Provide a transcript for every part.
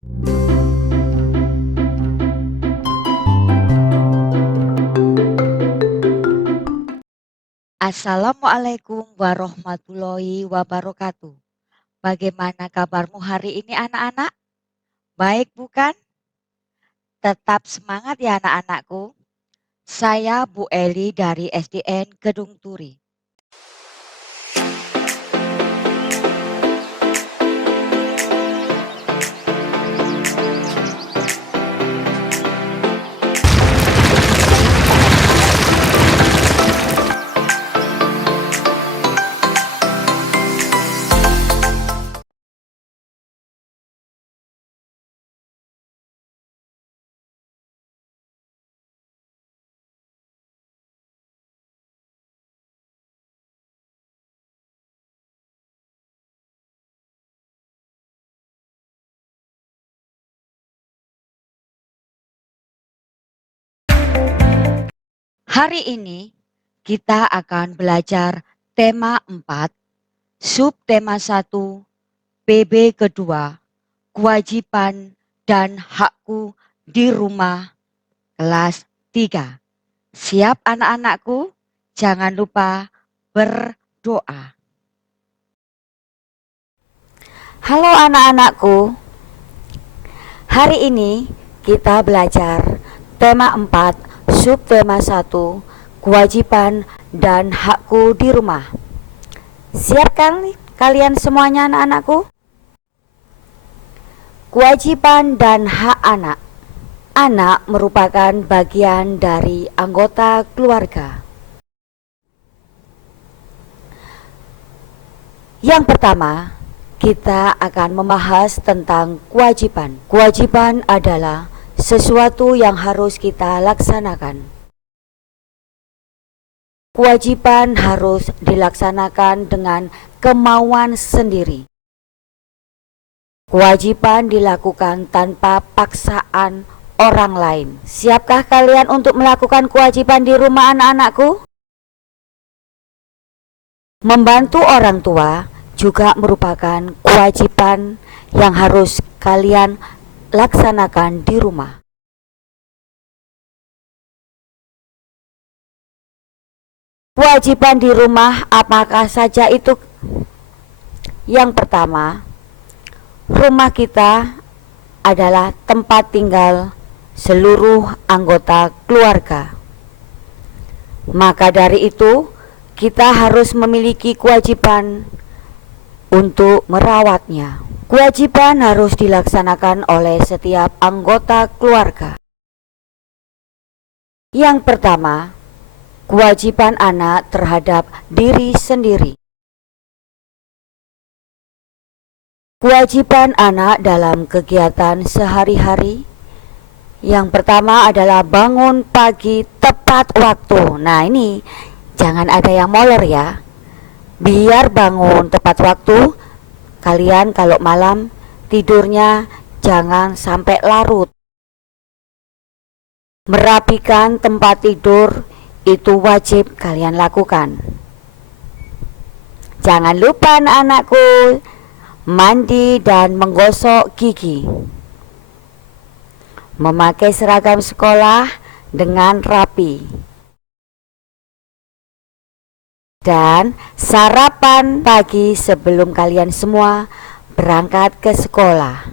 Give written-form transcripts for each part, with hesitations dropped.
Assalamualaikum warahmatullahi wabarakatuh. Bagaimana kabarmu hari ini anak-anak? Baik bukan? Tetap semangat ya anak-anakku. Saya Bu Eli dari SDN Kedung Turi. Hari ini kita akan belajar tema 4, subtema 1, PB kedua, kewajiban dan hakku di rumah, kelas 3. Siap anak-anakku? Jangan lupa berdoa. Halo anak-anakku, hari ini kita belajar tema 4, subtema 1, kewajiban dan hakku di rumah. Siap kan kalian semuanya anak-anakku? Kewajiban dan hak anak. Anak merupakan bagian dari anggota keluarga. Yang pertama, kita akan membahas tentang kewajiban. Kewajiban adalah sesuatu yang harus kita laksanakan. Kewajiban harus dilaksanakan dengan kemauan sendiri. Kewajiban dilakukan tanpa paksaan orang lain. Siapkah kalian untuk melakukan kewajiban di rumah anak-anakku? Membantu orang tua juga merupakan kewajiban yang harus kalian laksanakan di rumah. Kewajiban di rumah apakah saja itu? Yang pertama, rumah kita adalah tempat tinggal seluruh anggota keluarga. Maka dari itu, kita harus memiliki kewajiban untuk merawatnya. Kewajiban harus dilaksanakan oleh setiap anggota keluarga. Yang pertama, kewajiban anak terhadap diri sendiri. Kewajiban anak dalam kegiatan sehari-hari. Yang pertama adalah bangun pagi tepat waktu. Nah ini, jangan ada yang molor ya. Biar bangun tepat waktu. Kalian kalau malam tidurnya jangan sampai larut. Merapikan tempat tidur itu wajib kalian lakukan. Jangan lupa anak-anakku, mandi dan menggosok gigi. Memakai seragam sekolah dengan rapi. Dan sarapan pagi sebelum kalian semua berangkat ke sekolah.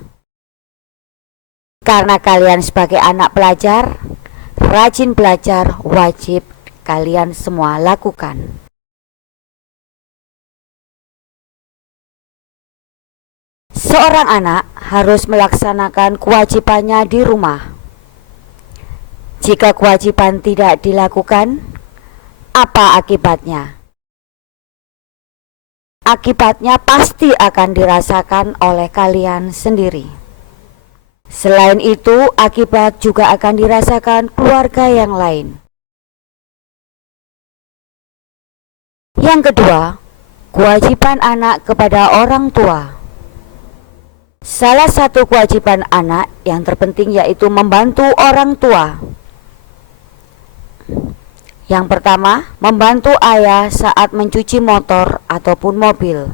Karena kalian sebagai anak pelajar, rajin belajar wajib kalian semua lakukan. Seorang anak harus melaksanakan kewajibannya di rumah. Jika kewajiban tidak dilakukan, apa akibatnya? Akibatnya pasti akan dirasakan oleh kalian sendiri. Selain itu, akibat juga akan dirasakan keluarga yang lain. Yang kedua, kewajiban anak kepada orang tua. Salah satu kewajiban anak yang terpenting yaitu membantu orang tua. Yang pertama, membantu ayah saat mencuci motor ataupun mobil.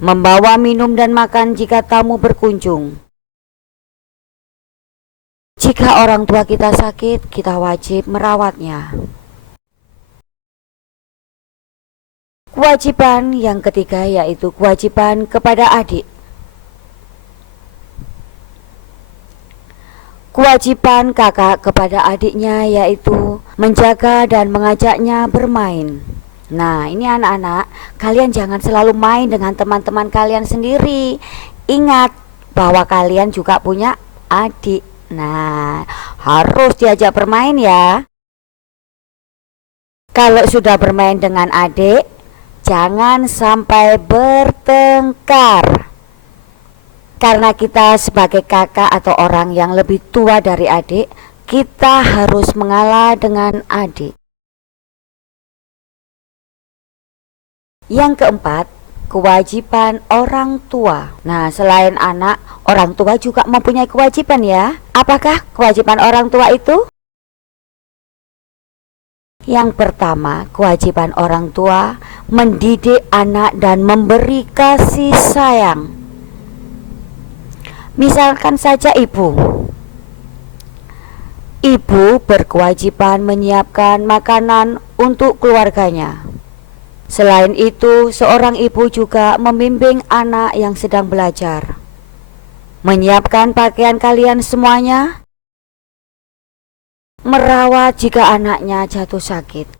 membawa minum dan makan jika tamu berkunjung. Jika orang tua kita sakit, kita wajib merawatnya. Kewajiban yang ketiga yaitu kewajiban kepada adik. Kewajiban kakak kepada adiknya yaitu menjaga dan mengajaknya bermain. Nah, ini anak-anak, kalian jangan selalu main dengan teman-teman kalian sendiri. Ingat bahwa kalian juga punya adik. Nah, harus diajak bermain ya. Kalau sudah bermain dengan adik, jangan sampai bertengkar. Karena kita sebagai kakak atau orang yang lebih tua dari adik, kita harus mengalah dengan adik. Yang keempat, kewajiban orang tua. Nah, selain anak, orang tua juga mempunyai kewajiban ya. Apakah kewajiban orang tua itu? Yang pertama, kewajiban orang tua mendidik anak dan memberi kasih sayang. Misalkan saja ibu. Ibu berkewajiban menyiapkan makanan untuk keluarganya. Selain itu, seorang ibu juga membimbing anak yang sedang belajar, menyiapkan pakaian kalian semuanya, merawat jika anaknya jatuh sakit.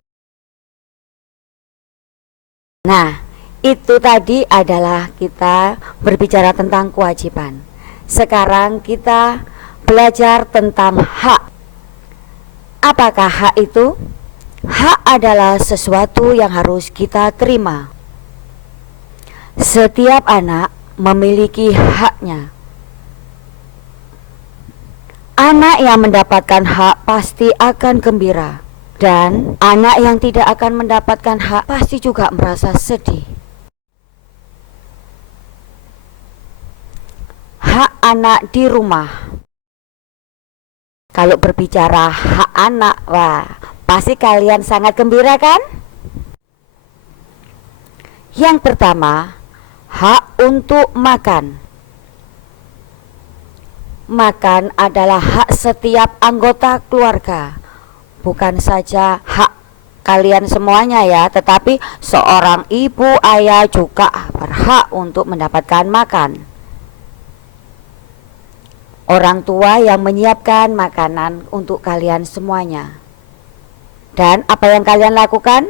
Nah, itu tadi adalah kita berbicara tentang kewajiban. Sekarang kita belajar tentang hak. Apakah hak itu? Hak adalah sesuatu yang harus kita terima. Setiap anak memiliki haknya. Anak yang mendapatkan hak pasti akan gembira, dan anak yang tidak akan mendapatkan hak pasti juga merasa sedih. Hak anak di rumah. Kalau berbicara hak anak, wah, pasti kalian sangat gembira kan? Yang pertama, hak untuk makan. Makan adalah hak setiap anggota keluarga, bukan saja hak kalian semuanya ya, tetapi seorang ibu ayah juga berhak untuk mendapatkan makan. Orang tua yang menyiapkan makanan untuk kalian semuanya. Dan apa yang kalian lakukan?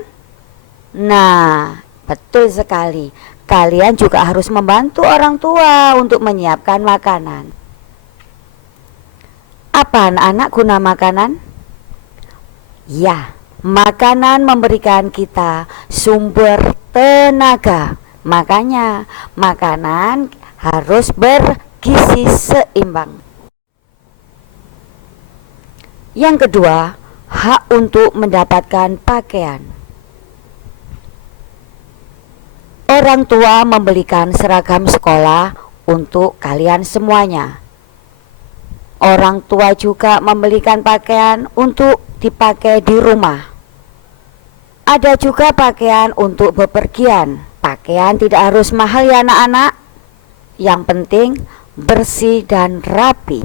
Nah, betul sekali. Kalian juga harus membantu orang tua untuk menyiapkan makanan. Apa anak-anak guna makanan? Ya, makanan memberikan kita sumber tenaga. Makanya makanan harus bergizi seimbang. Yang kedua, hak untuk mendapatkan pakaian. Orang tua membelikan seragam sekolah untuk kalian semuanya. Orang tua juga membelikan pakaian untuk dipakai di rumah. Ada juga pakaian untuk bepergian. Pakaian tidak harus mahal ya anak-anak. Yang penting bersih dan rapi.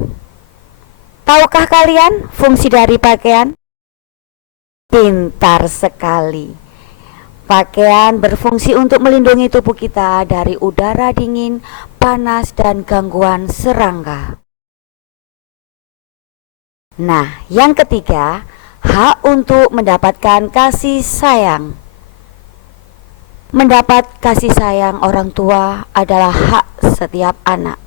Tahukah kalian fungsi dari pakaian? Pintar sekali. Pakaian berfungsi untuk melindungi tubuh kita dari udara dingin, panas, dan gangguan serangga. Nah, yang ketiga, hak untuk mendapatkan kasih sayang. Mendapat kasih sayang orang tua adalah hak setiap anak.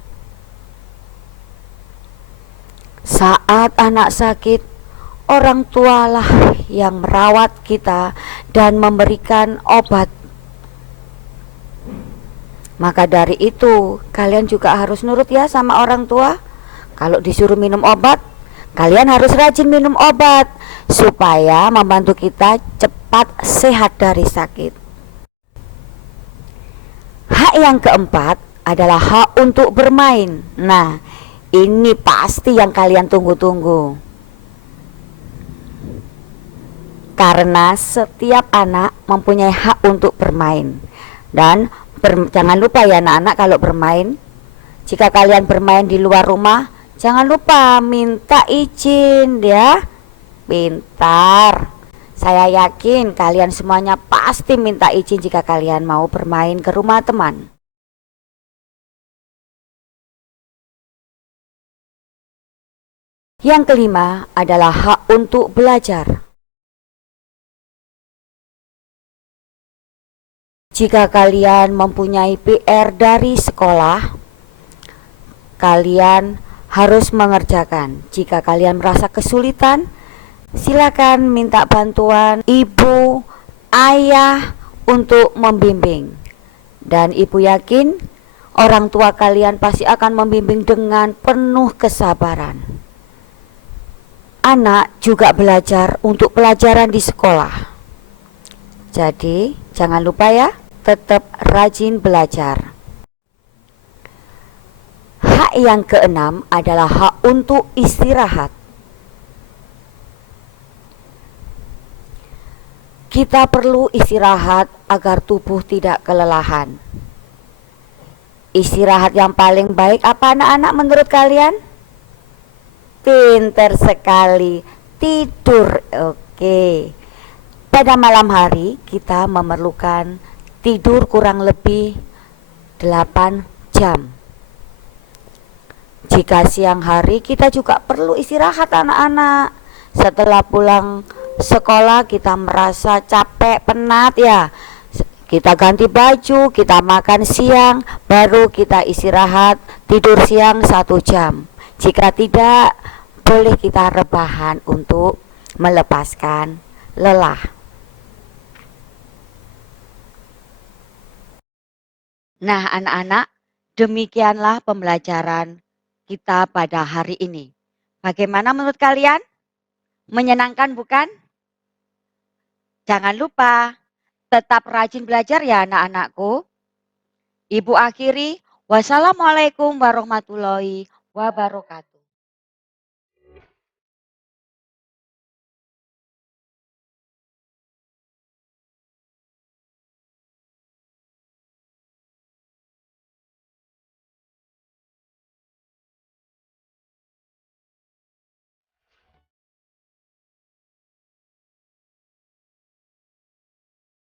Saat anak sakit, orang tualah yang merawat kita dan memberikan obat. Maka dari itu, kalian juga harus nurut ya sama orang tua. Kalau disuruh minum obat, kalian harus rajin minum obat supaya membantu kita cepat sehat dari sakit. Hak yang keempat adalah hak untuk bermain. Nah, ini pasti yang kalian tunggu-tunggu. Karena setiap anak mempunyai hak untuk bermain. Dan Jangan lupa ya anak-anak, kalau bermain, jika kalian bermain di luar rumah, jangan lupa minta izin ya. Pintar. Saya yakin kalian semuanya pasti minta izin jika kalian mau bermain ke rumah teman. Yang kelima adalah hak untuk belajar. Jika kalian mempunyai PR dari sekolah, kalian harus mengerjakan. Jika kalian merasa kesulitan, silakan minta bantuan ibu, ayah untuk membimbing. Dan ibu yakin orang tua kalian pasti akan membimbing dengan penuh kesabaran. Anak juga belajar untuk pelajaran di sekolah. Jadi, jangan lupa ya, tetap rajin belajar. Hak yang keenam adalah hak untuk istirahat. Kita perlu istirahat agar tubuh tidak kelelahan. Istirahat yang paling baik apa anak-anak menurut kalian? Pinter sekali, tidur. Oke. Pada malam hari kita memerlukan tidur kurang lebih 8 jam. Jika siang hari kita juga perlu istirahat anak-anak. Setelah pulang sekolah kita merasa capek, penat ya. Kita ganti baju, kita makan siang, baru kita istirahat, tidur siang 1 jam. Jika tidak, boleh kita rebahan untuk melepaskan lelah. Nah, anak-anak, demikianlah pembelajaran kita pada hari ini. Bagaimana menurut kalian? Menyenangkan bukan? Jangan lupa tetap rajin belajar ya anak-anakku. Ibu akhiri, wassalamualaikum warahmatullahi wabarakatuh.